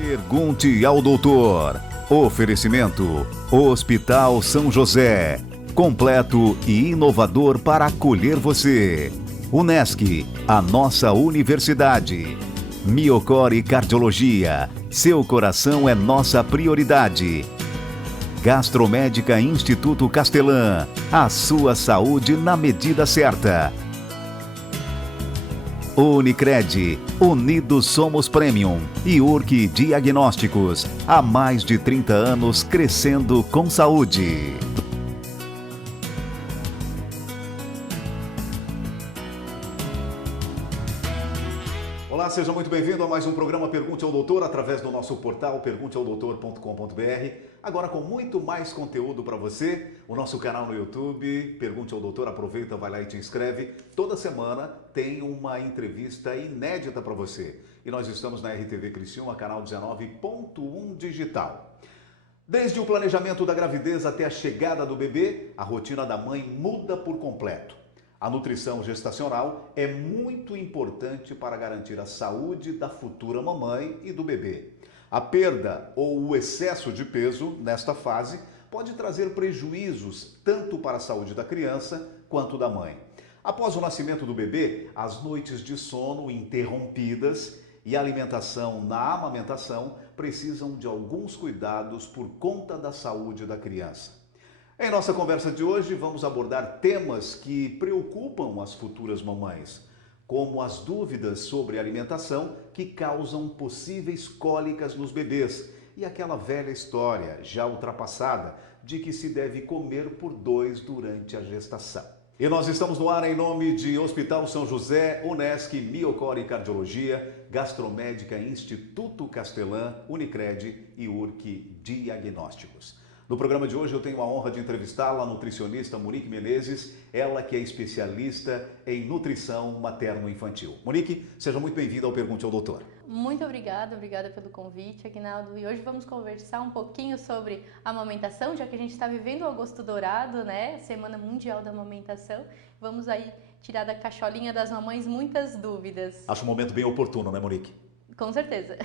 Pergunte ao doutor. Oferecimento: Hospital São José. Completo e inovador para acolher você. Unesc, a nossa universidade. Miocore Cardiologia. Seu coração é nossa prioridade. Gastromédica Instituto Castelã. A sua saúde na medida certa. Unicred, Unidos Somos Premium e URC Diagnósticos, há mais de 30 anos crescendo com saúde. Olá, seja muito bem-vindo a mais um programa Pergunte ao Doutor através do nosso portal pergunteaodoutor.com.br. Agora com muito mais conteúdo para você, o nosso canal no YouTube, Pergunte ao Doutor, aproveita, vai lá e te inscreve. Toda semana tem uma entrevista inédita para você. E nós estamos na RTV Criciúma, canal 19.1 digital. Desde o planejamento da gravidez até a chegada do bebê, a rotina da mãe muda por completo. A nutrição gestacional é muito importante para garantir a saúde da futura mamãe e do bebê. A perda ou o excesso de peso nesta fase pode trazer prejuízos tanto para a saúde da criança quanto da mãe. Após o nascimento do bebê, as noites de sono interrompidas e a alimentação na amamentação precisam de alguns cuidados por conta da saúde da criança. Em nossa conversa de hoje, vamos abordar temas que preocupam as futuras mamães, como as dúvidas sobre alimentação que causam possíveis cólicas nos bebês e aquela velha história, já ultrapassada, de que se deve comer por dois durante a gestação. E nós estamos no ar em nome de Hospital São José, Unesc, Miocore Cardiologia, Gastromédica Instituto Castelã, Unicred e URC Diagnósticos. No programa de hoje eu tenho a honra de entrevistá-la, a nutricionista Monique Menezes, ela que é especialista em nutrição materno-infantil. Monique, seja muito bem-vinda ao Pergunte ao Doutor. Muito obrigada pelo convite, Aguinaldo. E hoje vamos conversar um pouquinho sobre a amamentação, já que a gente está vivendo o Agosto Dourado, né? Semana Mundial da Amamentação. Vamos aí tirar da cacholinha das mamães muitas dúvidas. Acho um momento bem oportuno, né, Monique? Com certeza.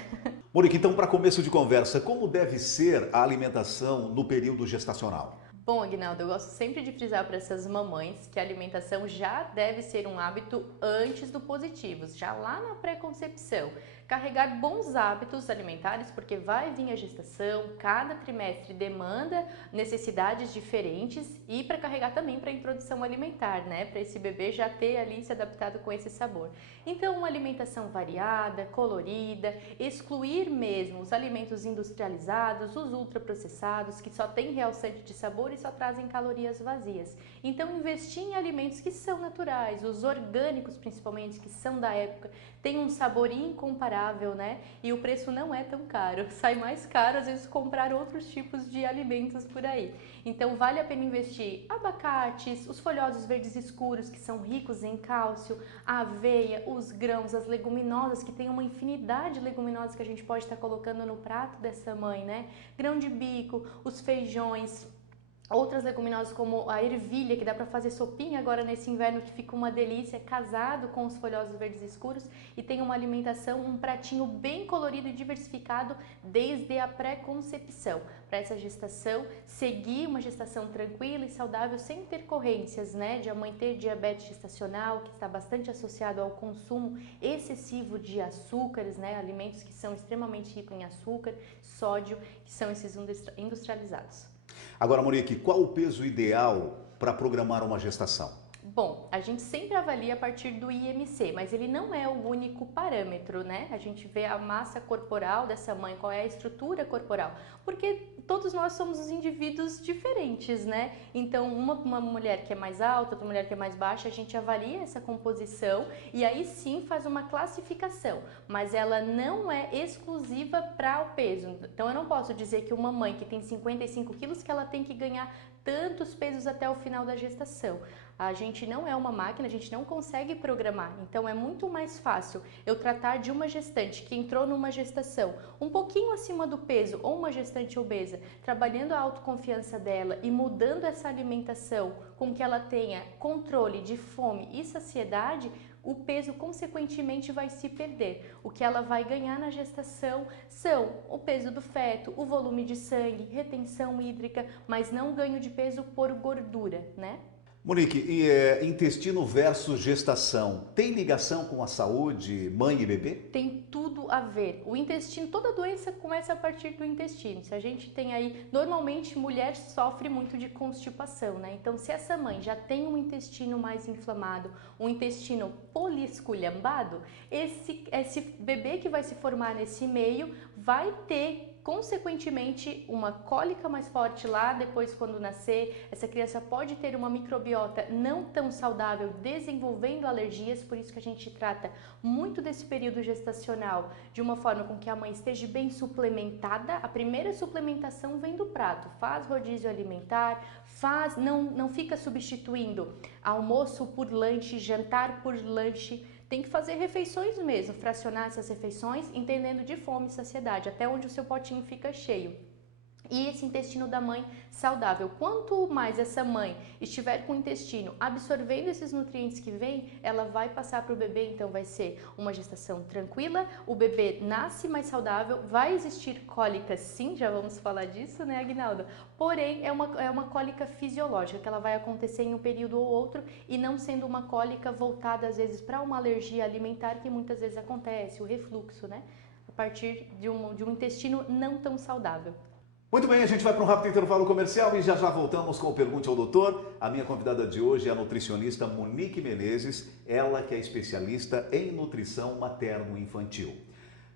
Monique, então, para começo de conversa, como deve ser a alimentação no período gestacional? Bom, Aguinaldo, eu gosto sempre de frisar para essas mamães que a alimentação já deve ser um hábito antes do positivo, já lá na pré-concepção. Carregar bons hábitos alimentares, porque vai vir a gestação, cada trimestre demanda necessidades diferentes e para carregar também para a introdução alimentar, né? Para esse bebê já ter ali se adaptado com esse sabor. Então, uma alimentação variada, colorida, excluir mesmo os alimentos industrializados, os ultraprocessados, que só têm realçante de sabor e só trazem calorias vazias. Então, investir em alimentos que são naturais, os orgânicos principalmente, que são da época, tem um sabor incomparável, né? E o preço não é tão caro. Sai mais caro, às vezes, comprar outros tipos de alimentos por aí. Então, vale a pena investir abacates, os folhosos verdes escuros, que são ricos em cálcio, a aveia, os grãos, as leguminosas, que tem uma infinidade de leguminosas que a gente pode estar colocando no prato dessa mãe, né? Grão de bico, os feijões, outras leguminosas como a ervilha, que dá para fazer sopinha agora nesse inverno, que fica uma delícia, casado com os folhosos verdes escuros, e tem uma alimentação, um pratinho bem colorido e diversificado desde a pré-concepção. Para essa gestação, seguir uma gestação tranquila e saudável, sem intercorrências, né? De a mãe ter diabetes gestacional, que está bastante associado ao consumo excessivo de açúcares, né? Alimentos que são extremamente ricos em açúcar, sódio, que são esses industrializados. Agora, Monique, qual o peso ideal para programar uma gestação? Bom, a gente sempre avalia a partir do IMC, mas ele não é o único parâmetro, né? A gente vê a massa corporal dessa mãe, qual é a estrutura corporal, porque todos nós somos os indivíduos diferentes, né? Então, uma mulher que é mais alta, outra mulher que é mais baixa, a gente avalia essa composição e aí sim faz uma classificação, mas ela não é exclusiva para o peso. Então, eu não posso dizer que uma mãe que tem 55 quilos que ela tem que ganhar tantos pesos até o final da gestação. A gente não é uma máquina, a gente não consegue programar, então é muito mais fácil eu tratar de uma gestante que entrou numa gestação um pouquinho acima do peso ou uma gestante obesa, trabalhando a autoconfiança dela e mudando essa alimentação com que ela tenha controle de fome e saciedade. o peso consequentemente vai se perder. O que ela vai ganhar na gestação são o peso do feto, o volume de sangue, retenção hídrica, mas não ganho de peso por gordura, né? Monique, intestino versus gestação, tem ligação com a saúde mãe e bebê? Tem tudo a ver. O intestino, toda doença começa a partir do intestino. Se a gente tem aí, normalmente mulher sofre muito de constipação, né? Então, se essa mãe já tem um intestino mais inflamado, um intestino polisculhambado, esse bebê que vai se formar nesse meio vai ter consequentemente uma cólica mais forte lá depois quando nascer. Essa criança pode ter uma microbiota não tão saudável, desenvolvendo alergias, por isso que a gente trata muito desse período gestacional de uma forma com que a mãe esteja bem suplementada. A primeira suplementação vem do prato, faz rodízio alimentar, não fica substituindo almoço por lanche, jantar por lanche. Tem que fazer refeições mesmo, fracionar essas refeições, entendendo de fome e saciedade, até onde o seu potinho fica cheio. E esse intestino da mãe saudável, quanto mais essa mãe estiver com o intestino absorvendo esses nutrientes que vêm, ela vai passar para o bebê, então vai ser uma gestação tranquila, o bebê nasce mais saudável, vai existir cólicas sim, já vamos falar disso, né, Aguinaldo? Porém, é uma cólica fisiológica, que ela vai acontecer em um período ou outro e não sendo uma cólica voltada às vezes para uma alergia alimentar que muitas vezes acontece, o refluxo, né? A partir de um intestino não tão saudável. Muito bem, a gente vai para um rápido intervalo comercial e já voltamos com o Pergunte ao Doutor. A minha convidada de hoje é a nutricionista Monique Menezes, ela que é especialista em nutrição materno-infantil.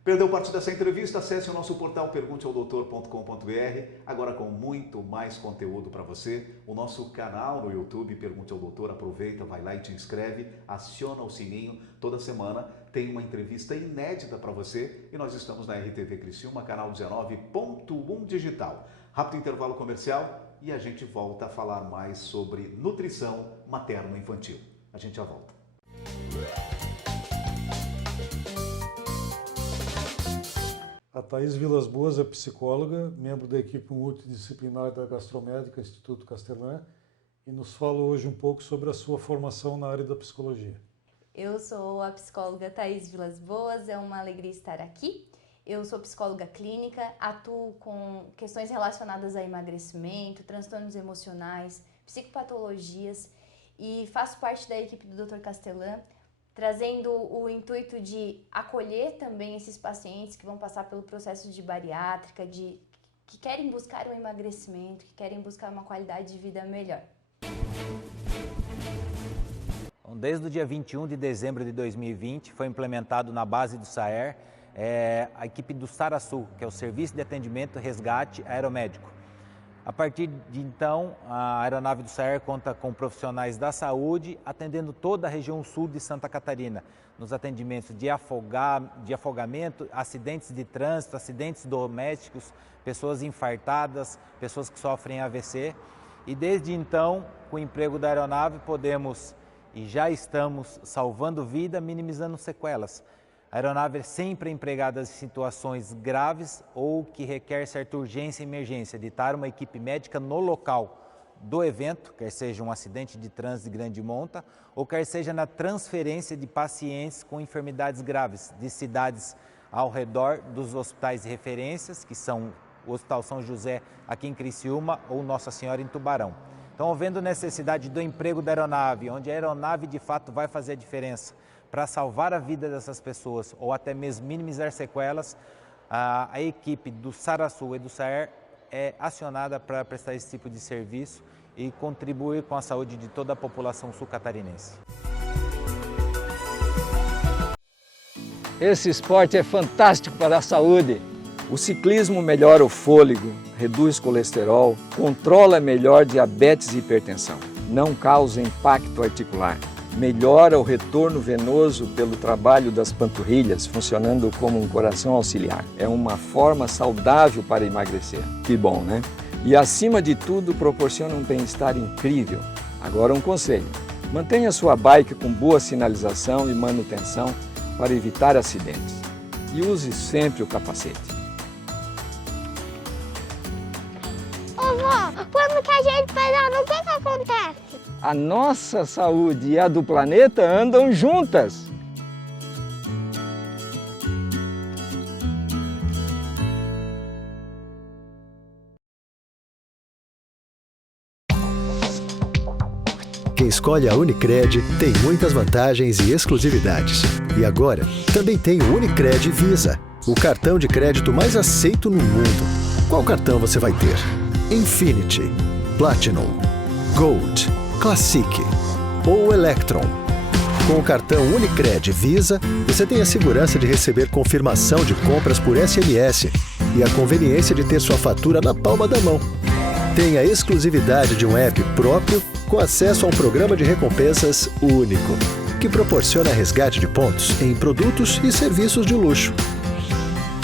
Perdeu parte dessa entrevista? Acesse o nosso portal pergunteaodoutor.com.br, agora com muito mais conteúdo para você. O nosso canal no YouTube, Pergunte ao Doutor, aproveita, vai lá e te inscreve, aciona o sininho. Toda semana tem uma entrevista inédita para você e nós estamos na RTV Criciúma, canal 19.1 digital. Rápido intervalo comercial e a gente volta a falar mais sobre nutrição materno-infantil. A gente já volta. A Thaís Vilas Boas é psicóloga, membro da equipe multidisciplinar da Gastromédica Instituto Castelã e nos fala hoje um pouco sobre a sua formação na área da psicologia. Eu sou a psicóloga Thaís Vilas Boas, é uma alegria estar aqui. Eu sou psicóloga clínica, atuo com questões relacionadas a emagrecimento, transtornos emocionais, psicopatologias e faço parte da equipe do Dr. Castelã, trazendo o intuito de acolher também esses pacientes que vão passar pelo processo de bariátrica, que querem buscar um emagrecimento, que querem buscar uma qualidade de vida melhor. Desde o dia 21 de dezembro de 2020 foi implementado na base do SAER a equipe do SARASU, que é o Serviço de Atendimento e Resgate Aeromédico. A partir de então, a aeronave do SAER conta com profissionais da saúde, atendendo toda a região sul de Santa Catarina, nos atendimentos de afogamento, acidentes de trânsito, acidentes domésticos, pessoas infartadas, pessoas que sofrem AVC. E desde então, com o emprego da aeronave, podemos e já estamos salvando vida, minimizando sequelas. A aeronave é sempre empregada em situações graves ou que requer certa urgência e emergência de estar uma equipe médica no local do evento, quer seja um acidente de trânsito de grande monta, ou quer seja na transferência de pacientes com enfermidades graves de cidades ao redor dos hospitais de referências, que são o Hospital São José aqui em Criciúma ou Nossa Senhora em Tubarão. Então, havendo necessidade do emprego da aeronave, onde a aeronave de fato vai fazer a diferença para salvar a vida dessas pessoas ou até mesmo minimizar sequelas, a equipe do SARASU e do SAER é acionada para prestar esse tipo de serviço e contribuir com a saúde de toda a população sul-catarinense. Esse esporte é fantástico para a saúde. O ciclismo melhora o fôlego, reduz colesterol, controla melhor diabetes e hipertensão, não causa impacto articular, melhora o retorno venoso pelo trabalho das panturrilhas, funcionando como um coração auxiliar. É uma forma saudável para emagrecer. Que bom, né? E acima de tudo, proporciona um bem-estar incrível. Agora um conselho: mantenha sua bike com boa sinalização e manutenção para evitar acidentes. E use sempre o capacete. Ô vó, quando que a gente pedala, o que acontece? A nossa saúde e a do planeta andam juntas. Quem escolhe a Unicred tem muitas vantagens e exclusividades. E agora, também tem o Unicred Visa, o cartão de crédito mais aceito no mundo. Qual cartão você vai ter? Infinity, Platinum, Gold, Classic ou Electron? Com o cartão Unicred Visa, você tem a segurança de receber confirmação de compras por SMS e a conveniência de ter sua fatura na palma da mão. Tem a exclusividade de um app próprio com acesso a um programa de recompensas único, que proporciona resgate de pontos em produtos e serviços de luxo.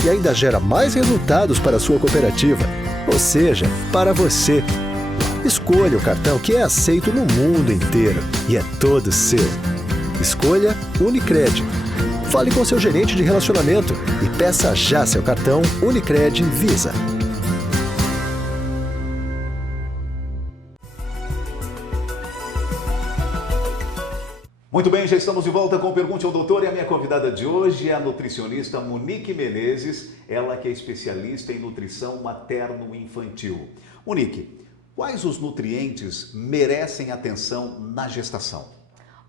E ainda gera mais resultados para a sua cooperativa, ou seja, para você. Escolha o cartão que é aceito no mundo inteiro e é todo seu. Escolha Unicred. Fale com seu gerente de relacionamento e peça já seu cartão Unicred Visa. Muito bem, já estamos de volta com Pergunte ao Doutor e a minha convidada de hoje é a nutricionista Monique Menezes, ela que é especialista em nutrição materno-infantil. Monique, quais os nutrientes merecem atenção na gestação?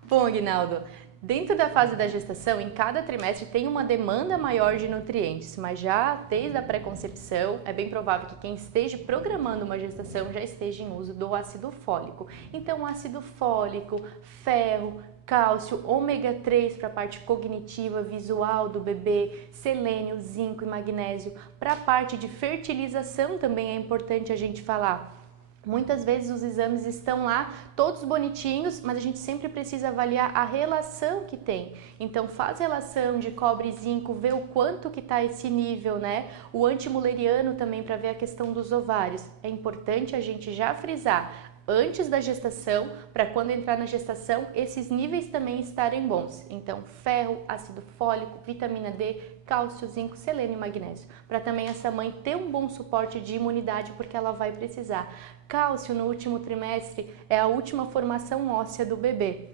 Bom, Aguinaldo, dentro da fase da gestação, em cada trimestre tem uma demanda maior de nutrientes, mas já desde a pré-concepção é bem provável que quem esteja programando uma gestação já esteja em uso do ácido fólico. Então, ácido fólico, ferro, cálcio, ômega 3 para a parte cognitiva, visual do bebê, selênio, zinco e magnésio. Para a parte de fertilização também é importante a gente falar. Muitas vezes os exames estão lá, todos bonitinhos, mas a gente sempre precisa avaliar a relação que tem. Então faz relação de cobre e zinco, vê o quanto que está esse nível, né? O antimuleriano também para ver a questão dos ovários. É importante a gente já frisar antes da gestação, para quando entrar na gestação, esses níveis também estarem bons. Então, ferro, ácido fólico, vitamina D, cálcio, zinco, selênio e magnésio. Para também essa mãe ter um bom suporte de imunidade, porque ela vai precisar. Cálcio no último trimestre é a última formação óssea do bebê.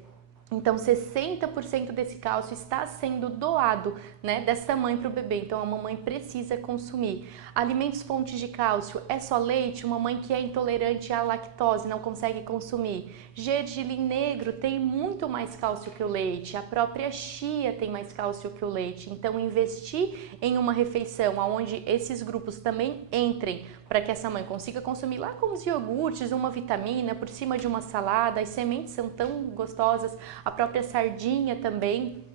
Então, 60% desse cálcio está sendo doado, né, dessa mãe para o bebê. Então, a mamãe precisa consumir. Alimentos fontes de cálcio, é só leite? Uma mãe que é intolerante à lactose não consegue consumir. Gergelim negro tem muito mais cálcio que o leite. A própria chia tem mais cálcio que o leite. Então, investir em uma refeição onde esses grupos também entrem para que essa mãe consiga consumir lá com os iogurtes, uma vitamina por cima de uma salada. As sementes são tão gostosas, a própria sardinha também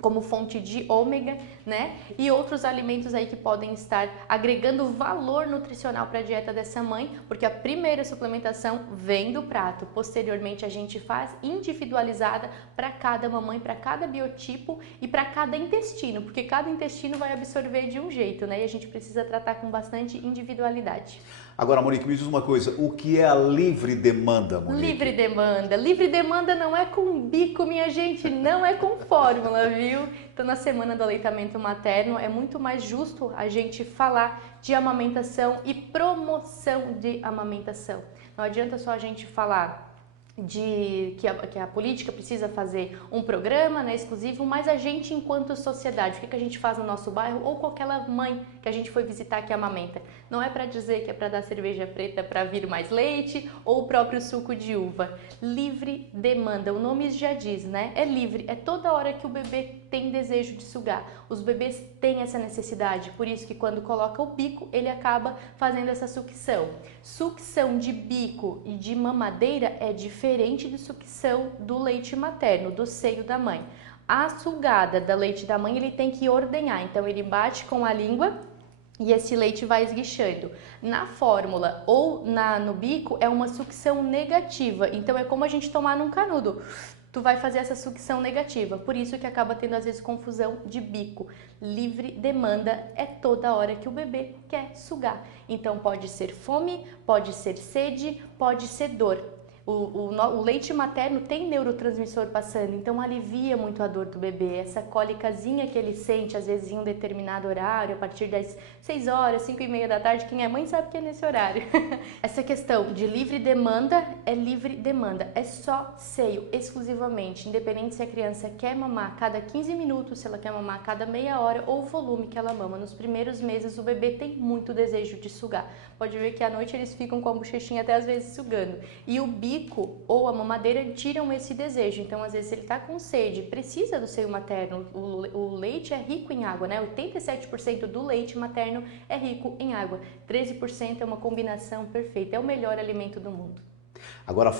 como fonte de ômega, né? E outros alimentos aí que podem estar agregando valor nutricional para a dieta dessa mãe, porque a primeira suplementação vem do prato, posteriormente a gente faz individualizada para cada mamãe, para cada biotipo e para cada intestino, porque cada intestino vai absorver de um jeito, né? E a gente precisa tratar com bastante individualidade. Agora, Monique, me diz uma coisa, o que é a livre demanda, Monique? Livre demanda. Livre demanda não é com bico, minha gente, não é com fórmula, viu? Então, na semana do aleitamento materno, é muito mais justo a gente falar de amamentação e promoção de amamentação. Não adianta só a gente falar que a política precisa fazer um programa, né, exclusivo, mas a gente enquanto sociedade, o que a gente faz no nosso bairro ou com aquela mãe que a gente foi visitar que amamenta? Não é para dizer que é para dar cerveja preta para vir mais leite ou o próprio suco de uva. Livre demanda, o nome já diz, né? É livre, é toda hora que o bebê tem desejo de sugar. Os bebês têm essa necessidade, por isso que quando coloca o bico, ele acaba fazendo essa sucção. Sucção de bico e de mamadeira é diferente de sucção do leite materno, do seio da mãe. A sugada da leite da mãe, ele tem que ordenhar, então ele bate com a língua e esse leite vai esguichando. Na fórmula ou no bico é uma sucção negativa, então é como a gente tomar num canudo. Tu vai fazer essa sucção negativa, por isso que acaba tendo às vezes confusão de bico. Livre demanda é toda hora que o bebê quer sugar. Então pode ser fome, pode ser sede, pode ser dor. O leite materno tem neurotransmissor passando, então alivia muito a dor do bebê. Essa cólicazinha que ele sente, às vezes em um determinado horário, a partir das 6 horas, 5 e meia da tarde, quem é mãe sabe que é nesse horário. Essa questão de livre demanda é livre demanda, é só seio, exclusivamente, independente se a criança quer mamar a cada 15 minutos, se ela quer mamar a cada meia hora ou o volume que ela mama. Nos primeiros meses o bebê tem muito desejo de sugar. Pode ver que à noite eles ficam com a bochechinha até às vezes sugando. E o bico ou a mamadeira tiram esse desejo. Então, às vezes, ele está com sede, precisa do seio materno. O leite é rico em água, né? 87% do leite materno é rico em água. 13% é uma combinação perfeita. É o melhor alimento do mundo. Agora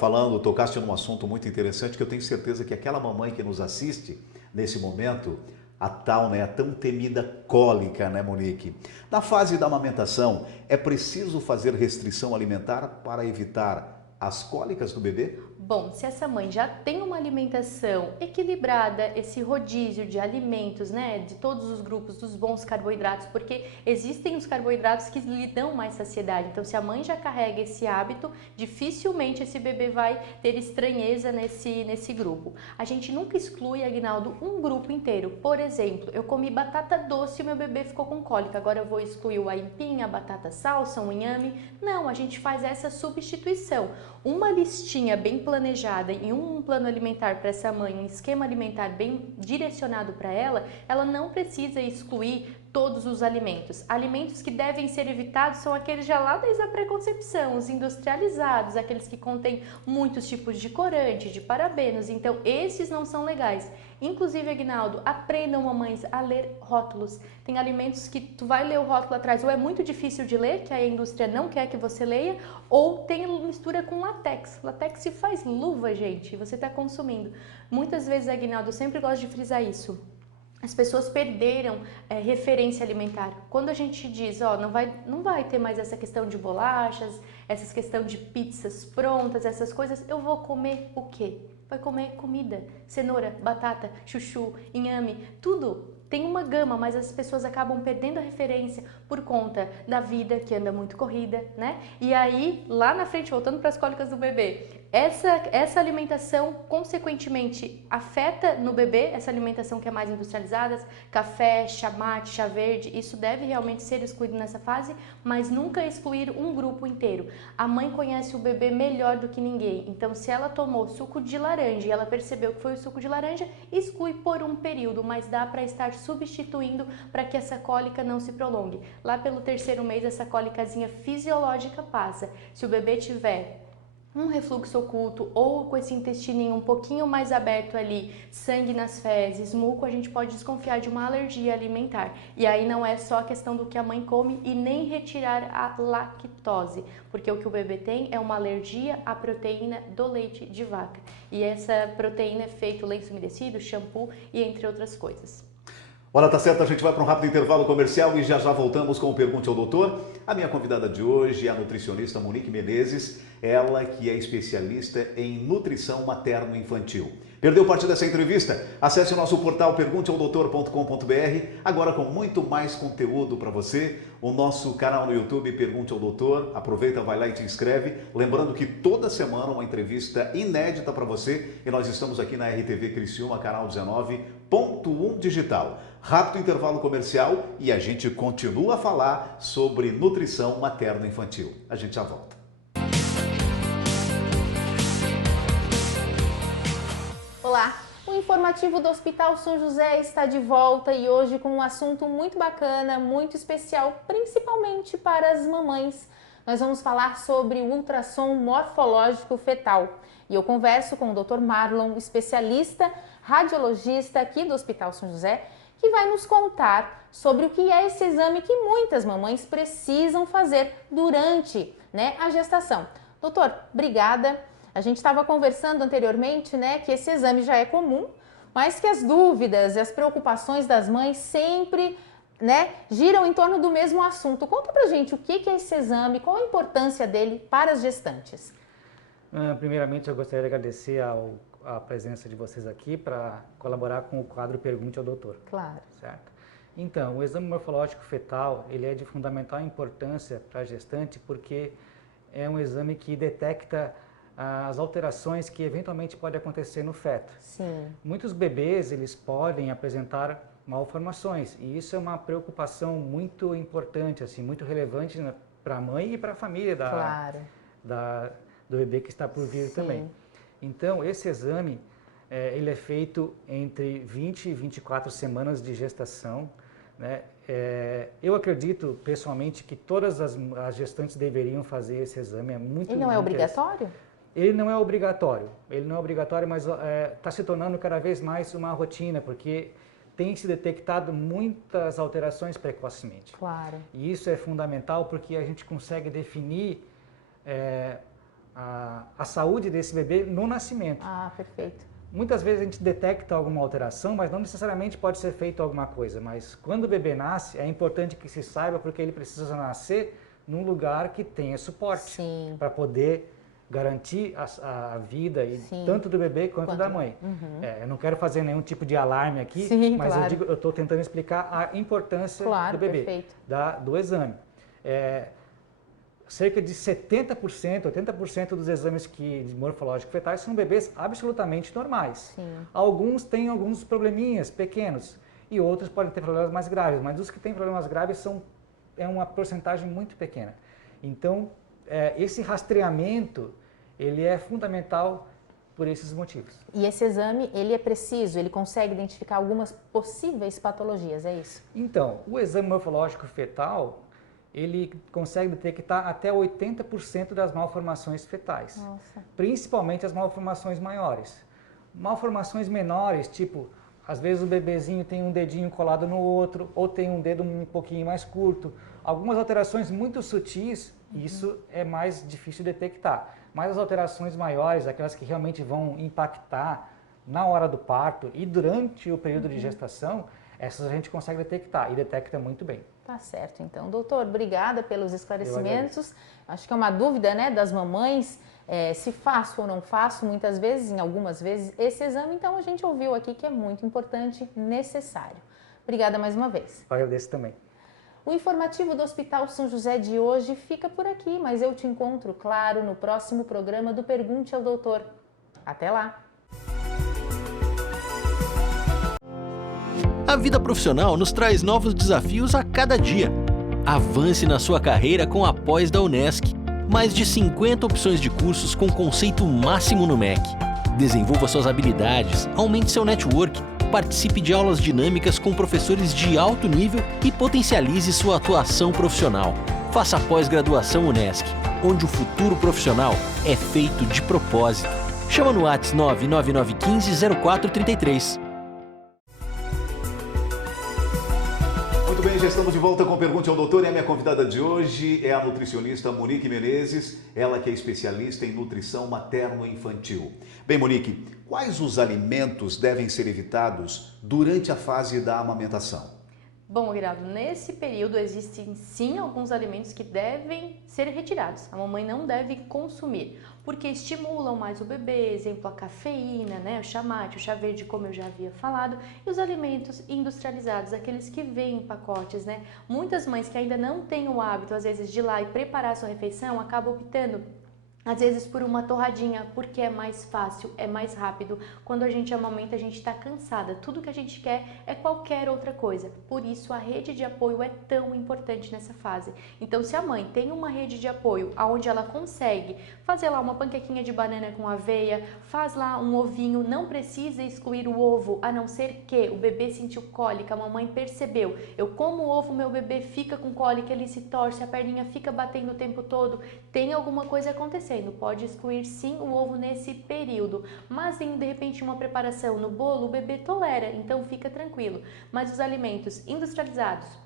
tocaste num assunto muito interessante que eu tenho certeza que aquela mamãe que nos assiste nesse momento, a tal, né, a tão temida cólica, né, Monique? Na fase da amamentação, é preciso fazer restrição alimentar para evitar as cólicas do bebê? Bom, se essa mãe já tem uma alimentação equilibrada, esse rodízio de alimentos, né, de todos os grupos, dos bons carboidratos, porque existem os carboidratos que lhe dão mais saciedade. Então, se a mãe já carrega esse hábito, dificilmente esse bebê vai ter estranheza nesse grupo. A gente nunca exclui, Aguinaldo, um grupo inteiro. Por exemplo, eu comi batata doce e meu bebê ficou com cólica. Agora eu vou excluir o aipim, a batata salsa, o inhame? Não, a gente faz essa substituição. Uma listinha bem planejada e um plano alimentar para essa mãe, um esquema alimentar bem direcionado para ela não precisa excluir todos os alimentos. Alimentos que devem ser evitados são aqueles já lá desde a preconcepção, os industrializados, aqueles que contêm muitos tipos de corante, de parabenos, então esses não são legais. Inclusive, Aguinaldo, aprendam, mamães, a ler rótulos. Tem alimentos que tu vai ler o rótulo atrás, ou é muito difícil de ler, que a indústria não quer que você leia, ou tem mistura com látex. Látex se faz luva, gente, e você está consumindo. Muitas vezes, Aguinaldo, eu sempre gosto de frisar isso. As pessoas perderam referência alimentar. Quando a gente diz, ó, não vai ter mais essa questão de bolachas, essa questão de pizzas prontas, essas coisas, eu vou comer o quê? Vai comer comida, cenoura, batata, chuchu, inhame, tudo. Tem uma gama, mas as pessoas acabam perdendo a referência por conta da vida que anda muito corrida, né? E aí, lá na frente, voltando para as cólicas do bebê, essa alimentação, consequentemente, afeta no bebê, essa alimentação que é mais industrializada, café, chá mate, chá verde, isso deve realmente ser excluído nessa fase, mas nunca excluir um grupo inteiro. A mãe conhece o bebê melhor do que ninguém, então se ela tomou suco de laranja e ela percebeu que foi o suco de laranja, exclui por um período, mas dá para estar substituindo para que essa cólica não se prolongue. Lá pelo 3º mês, essa cólicazinha fisiológica passa. Se o bebê tiver um refluxo oculto ou com esse intestininho um pouquinho mais aberto ali, sangue nas fezes, muco, a gente pode desconfiar de uma alergia alimentar. E aí não é só a questão do que a mãe come e nem retirar a lactose, porque o que o bebê tem é uma alergia à proteína do leite de vaca. E essa proteína é feita lenço umedecido, shampoo e entre outras coisas. Olha, tá certo, a gente vai para um rápido intervalo comercial e já voltamos com o Pergunte ao Doutor. A minha convidada de hoje é a nutricionista Monique Menezes, ela que é especialista em nutrição materno-infantil. Perdeu parte dessa entrevista? Acesse o nosso portal pergunteaodoutor.com.br, agora com muito mais conteúdo para você. O nosso canal no YouTube, Pergunte ao Doutor. Aproveita, vai lá e te inscreve. Lembrando que toda semana uma entrevista inédita para você. E nós estamos aqui na RTV Criciúma, canal 19.1 digital. Rápido intervalo comercial e a gente continua a falar sobre nutrição materno-infantil. A gente já volta. Olá, o informativo do Hospital São José está de volta e hoje com um assunto muito bacana, muito especial, principalmente para as mamães. Nós vamos falar sobre o ultrassom morfológico fetal. E eu converso com o Dr. Marlon, especialista radiologista aqui do Hospital São José, que vai nos contar sobre o que é esse exame que muitas mamães precisam fazer durante, a gestação. Doutor, obrigada. A gente estava conversando anteriormente, que esse exame já é comum, mas que as dúvidas e as preocupações das mães sempre, giram em torno do mesmo assunto. Conta pra gente o que é esse exame, qual a importância dele para as gestantes. Primeiramente, eu gostaria de agradecer a presença de vocês aqui para colaborar com o quadro Pergunte ao Doutor. Claro. Certo? Então, o exame morfológico fetal, ele é de fundamental importância para a gestante porque é um exame que detecta as alterações que eventualmente podem acontecer no feto. Sim. Muitos bebês, eles podem apresentar malformações, e isso é uma preocupação muito importante, assim, muito relevante para a mãe e para a família Claro. do bebê que está por vir Sim. também. Então, esse exame, ele é feito entre 20 e 24 semanas de gestação, né? Eu acredito, pessoalmente, que todas as gestantes deveriam fazer esse exame. É muito Ele não é obrigatório? Ele não é obrigatório. Ele não é obrigatório, mas está se tornando cada vez mais uma rotina, porque tem se detectado muitas alterações precocemente. Claro. E isso é fundamental porque a gente consegue definir a saúde desse bebê no nascimento. Ah, perfeito. Muitas vezes a gente detecta alguma alteração, mas não necessariamente pode ser feito alguma coisa. Mas quando o bebê nasce, é importante que se saiba, porque ele precisa nascer num lugar que tenha suporte para poder garantir a vida tanto do bebê quanto da mãe. Eu não quero fazer nenhum tipo de alarme aqui, mas eu estou tentando explicar a importância do bebê, do exame. Cerca de 70%, 80% dos exames morfológicos fetais são bebês absolutamente normais. Sim. Alguns têm alguns probleminhas pequenos e outros podem ter problemas mais graves, mas os que têm problemas graves é uma porcentagem muito pequena. Então, esse rastreamento ele é fundamental por esses motivos. E esse exame, ele é preciso? Ele consegue identificar algumas possíveis patologias, é isso? Então, o exame morfológico fetal, ele consegue detectar até 80% das malformações fetais. Nossa. Principalmente as malformações maiores. Malformações menores, tipo, às vezes o bebezinho tem um dedinho colado no outro, ou tem um dedo um pouquinho mais curto. Algumas alterações muito sutis, isso é mais difícil de detectar. Mas as alterações maiores, aquelas que realmente vão impactar na hora do parto e durante o período de gestação, essas a gente consegue detectar e detecta muito bem. Tá certo, então. Doutor, obrigada pelos esclarecimentos. Acho que é uma dúvida, né, das mamães, se faço ou não faço, muitas vezes, em algumas vezes, esse exame. Então, a gente ouviu aqui que é muito importante, necessário. Obrigada mais uma vez. Eu agradeço também. O informativo do Hospital São José de hoje fica por aqui, mas eu te encontro, claro, no próximo programa do Pergunte ao Doutor. Até lá! A vida profissional nos traz novos desafios a cada dia. Avance na sua carreira com a pós da Unesc. Mais de 50 opções de cursos com conceito máximo no MEC. Desenvolva suas habilidades, aumente seu network, participe de aulas dinâmicas com professores de alto nível e potencialize sua atuação profissional. Faça a pós-graduação Unesc, onde o futuro profissional é feito de propósito. Chama no WhatsApp 99915-0433. Muito bem, já estamos de volta com Pergunte ao Doutor e a minha convidada de hoje é a nutricionista Monique Menezes, ela que é especialista em nutrição materno-infantil. Bem, Monique, quais os alimentos devem ser evitados durante a fase da amamentação? Bom, Guiraldo, nesse período existem sim alguns alimentos que devem ser retirados. A mamãe não deve consumir, porque estimulam mais o bebê, exemplo, a cafeína, né, o chá mate, o chá verde, como eu já havia falado, e os alimentos industrializados, aqueles que vêm em pacotes, né? Muitas mães que ainda não têm o hábito, às vezes, de ir lá e preparar a sua refeição, acabam optando às vezes por uma torradinha, porque é mais fácil, é mais rápido. Quando a gente amamenta, a gente está cansada. Tudo que a gente quer é qualquer outra coisa. Por isso, a rede de apoio é tão importante nessa fase. Então, se a mãe tem uma rede de apoio onde ela consegue fazer lá uma panquequinha de banana com aveia, faz lá um ovinho, não precisa excluir o ovo, a não ser que o bebê sentiu cólica, a mamãe percebeu. Eu como o ovo, meu bebê fica com cólica, ele se torce, a perninha fica batendo o tempo todo. Tem alguma coisa acontecendo. Pode excluir sim o ovo nesse período, mas em de repente uma preparação no bolo, o bebê tolera, então fica tranquilo. Mas os alimentos industrializados,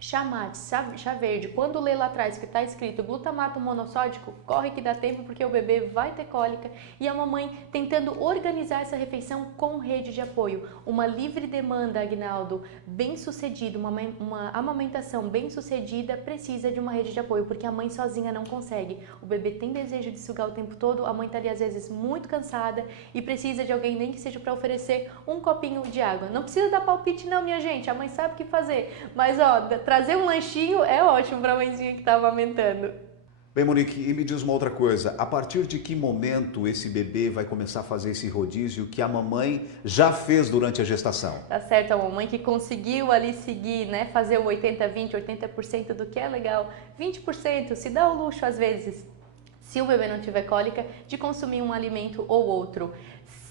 chá mate, chá verde, quando lê lá atrás que está escrito glutamato monossódico, corre que dá tempo porque o bebê vai ter cólica, e a mamãe tentando organizar essa refeição com rede de apoio. Uma livre demanda, Aguinaldo, bem sucedida, uma amamentação bem sucedida precisa de uma rede de apoio, porque a mãe sozinha não consegue. O bebê tem desejo de sugar o tempo todo, a mãe está ali às vezes muito cansada e precisa de alguém, nem que seja para oferecer um copinho de água. Não precisa dar palpite não, minha gente, a mãe sabe o que fazer, mas ó, trazer um lanchinho é ótimo para a mãezinha que está amamentando. Bem, Monique, e me diz uma outra coisa, a partir de que momento esse bebê vai começar a fazer esse rodízio que a mamãe já fez durante a gestação? Tá certo, a mamãe que conseguiu ali seguir, né, fazer o 80-20, 80% do que é legal, 20%, se dá o luxo às vezes, se o bebê não tiver cólica, de consumir um alimento ou outro.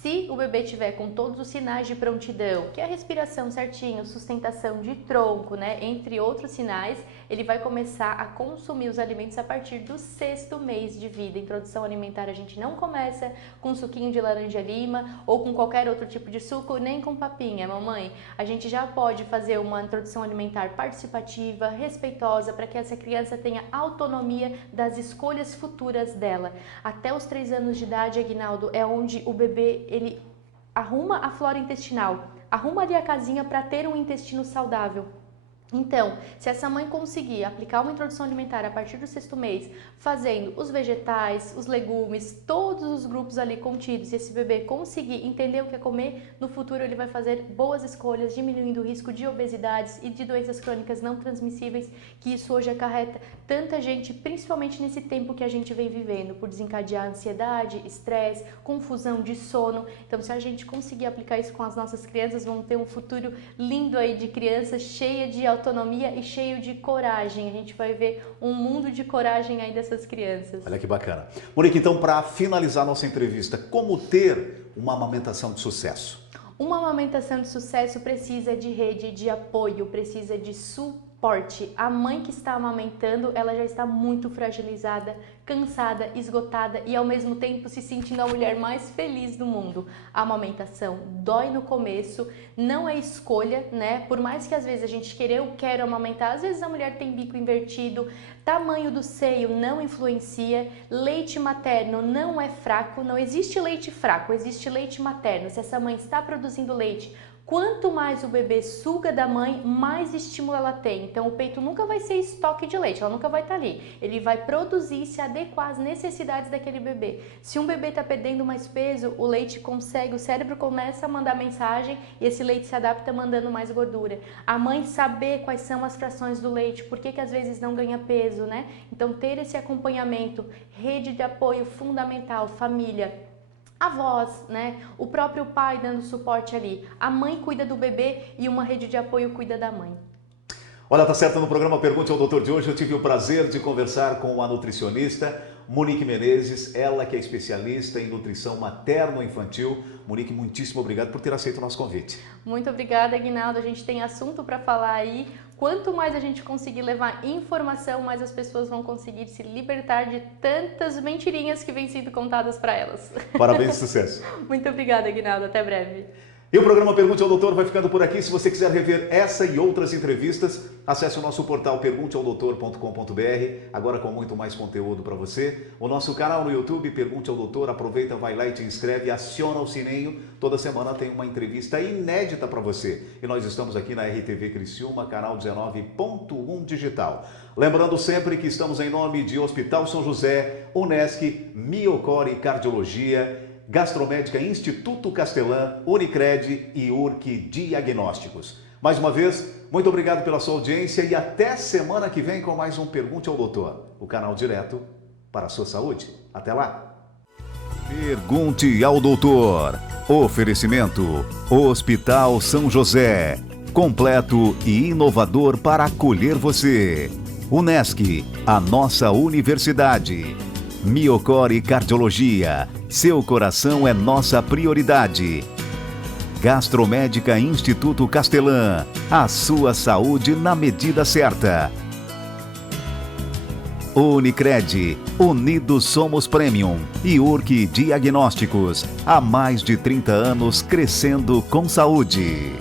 Se o bebê tiver com todos os sinais de prontidão, que é a respiração certinho, sustentação de tronco, né, entre outros sinais, ele vai começar a consumir os alimentos a partir do 6º mês de vida. Introdução alimentar a gente não começa com suquinho de laranja-lima ou com qualquer outro tipo de suco, nem com papinha, mamãe. A gente já pode fazer uma introdução alimentar participativa, respeitosa, para que essa criança tenha autonomia das escolhas futuras dela. Até os 3 anos de idade, Aguinaldo, é onde o bebê ele arruma a flora intestinal, arruma ali a casinha para ter um intestino saudável. Então, se essa mãe conseguir aplicar uma introdução alimentar a partir do 6º mês, fazendo os vegetais, os legumes, todos os grupos ali contidos, e esse bebê conseguir entender o que é comer, no futuro ele vai fazer boas escolhas, diminuindo o risco de obesidades e de doenças crônicas não transmissíveis, que isso hoje acarreta tanta gente, principalmente nesse tempo que a gente vem vivendo, por desencadear ansiedade, estresse, confusão de sono. Então, se a gente conseguir aplicar isso com as nossas crianças, vamos ter um futuro lindo aí de crianças cheia de autonomia e cheio de coragem. A gente vai ver um mundo de coragem aí dessas crianças. Olha que bacana. Monique, então, para finalizar nossa entrevista, como ter uma amamentação de sucesso? Uma amamentação de sucesso precisa de rede de apoio, precisa de suporte. A mãe que está amamentando, ela já está muito fragilizada, cansada, esgotada e ao mesmo tempo se sentindo a mulher mais feliz do mundo. A amamentação dói no começo, não é escolha, né? Por mais que às vezes a gente eu quero amamentar, às vezes a mulher tem bico invertido, tamanho do seio não influencia, leite materno não é fraco, não existe leite fraco, existe leite materno. Se essa mãe está produzindo leite, quanto mais o bebê suga da mãe, mais estímulo ela tem. Então o peito nunca vai ser estoque de leite, ela nunca vai estar ali. Ele vai produzir e se adequar às necessidades daquele bebê. Se um bebê está perdendo mais peso, o leite consegue, o cérebro começa a mandar mensagem e esse leite se adapta mandando mais gordura. A mãe saber quais são as frações do leite, por que às vezes não ganha peso, né? Então ter esse acompanhamento, rede de apoio fundamental, família, avós, né? O próprio pai dando suporte ali. A mãe cuida do bebê e uma rede de apoio cuida da mãe. Olha, tá certo, no programa Pergunte ao Doutor de hoje eu tive o prazer de conversar com a nutricionista Monique Menezes, ela que é especialista em nutrição materno-infantil. Monique, muitíssimo obrigado por ter aceito o nosso convite. Muito obrigada, Aguinaldo. A gente tem assunto para falar aí. Quanto mais a gente conseguir levar informação, mais as pessoas vão conseguir se libertar de tantas mentirinhas que vêm sendo contadas para elas. Parabéns e sucesso. Muito obrigada, Aguinaldo. Até breve. E o programa Pergunte ao Doutor vai ficando por aqui. Se você quiser rever essa e outras entrevistas, acesse o nosso portal pergunteaodoutor.com.br, agora com muito mais conteúdo para você. O nosso canal no YouTube, Pergunte ao Doutor, aproveita, vai lá e te inscreve, aciona o sininho. Toda semana tem uma entrevista inédita para você. E nós estamos aqui na RTV Criciúma, canal 19.1 digital. Lembrando sempre que estamos em nome de Hospital São José, Unesc, Miocore Cardiologia, Gastromédica Instituto Castelã, Unicred e URC Diagnósticos. Mais uma vez, muito obrigado pela sua audiência e até semana que vem com mais um Pergunte ao Doutor, o canal direto para a sua saúde. Até lá! Pergunte ao Doutor. Oferecimento Hospital São José, completo e inovador para acolher você. Unesc, a nossa universidade. Miocore Cardiologia, seu coração é nossa prioridade. Gastromédica Instituto Castelã, a sua saúde na medida certa. Unicred, Unidos Somos Premium e URC Diagnósticos, há mais de 30 anos crescendo com saúde.